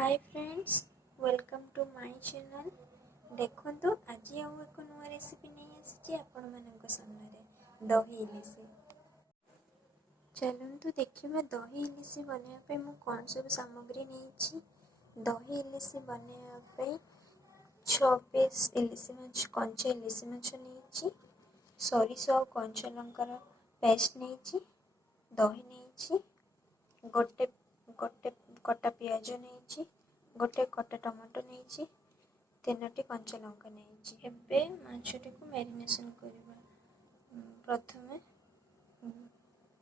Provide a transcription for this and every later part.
Hi friends, welcome to my channel. देखो आज आउ एक नुआ रेसिपी नहीं आसी आपण मानक सामने दही इलिशी। चलतु देखिए दही इलिशी बनवाई मु कौन सब सामग्री नहीं। दही इलिशी बनवाई 6 पीस इलिशी माछ कंचा इलिशी माछ नहीं, सरिष और कंचा लंकार पेस्ट नहीं, दही नहीं, गोटे गोटे कटा पियाज नहीं, गोटे कटा टमाटो नहीं, 3टी कंचा लंका नहीं। एवं माछटी को मैरिनेशन करवा। प्रथमे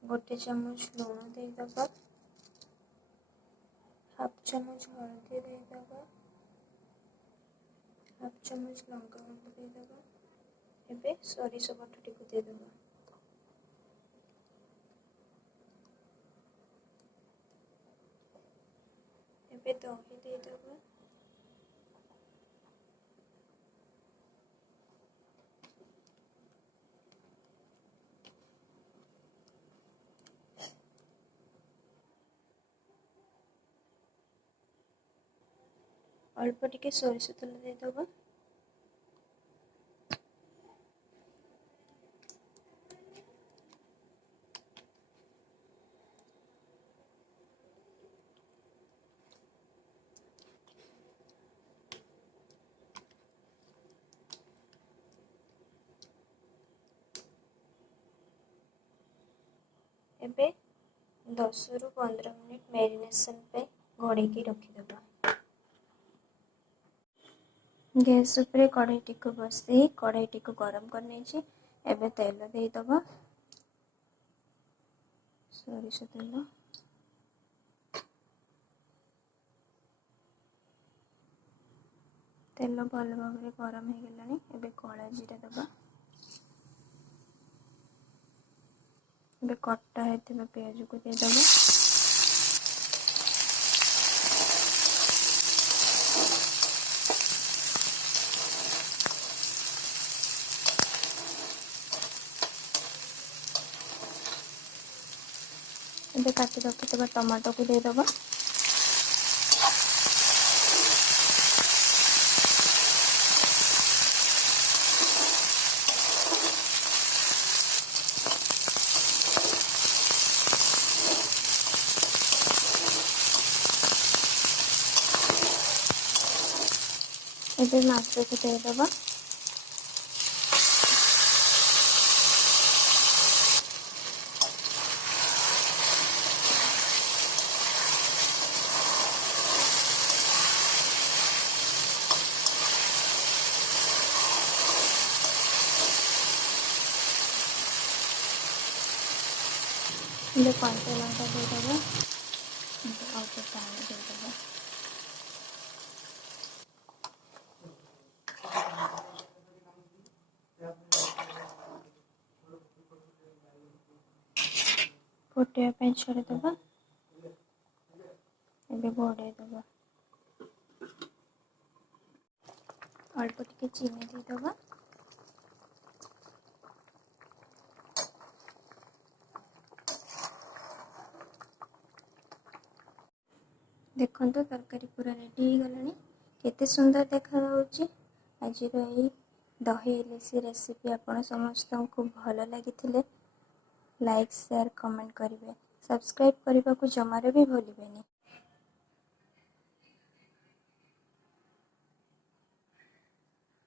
गोटे चामच लुण देदबा, हाफ चामच हल्दी देदबा, हाफ चामच लंका गुंड देदबा। एवं सरिष बटाटी को देदबा। एवं दही देदबा। अल्प टिके सरिष तेल देदबा। एबे 10 रु 15 मिनिट मैरिनेशन पे घोड़े रखीदबा। गैस उपरे कढ़ाई को बसई कढ़ाई को गरम कर एबे तेल देदबा। सरिष तेल तेल भल भाव गरम हो गलानी। एबे कला जीरा दबा। एबे कटा होता पियाज को देदबा। एबे काटी रखिଥିବା टमाटो को देदबा। एबे माछ को देदबा। एबे कंचा लंका देदबा। अल्प पानी देदबा। फुटाई छाड़ीदबा। एबे घोड़े दबा। अल्प टिके चीनी देदबा। देखो तरकारी पूरा रेडी हो गलानी। केते सुंदर देखा आज दही इलिशी रेसिपी आपण समस्त को भल लगी लाइक शेयर कमेंट करेंगे। सब्सक्राइब करने को जमार भी भूलें।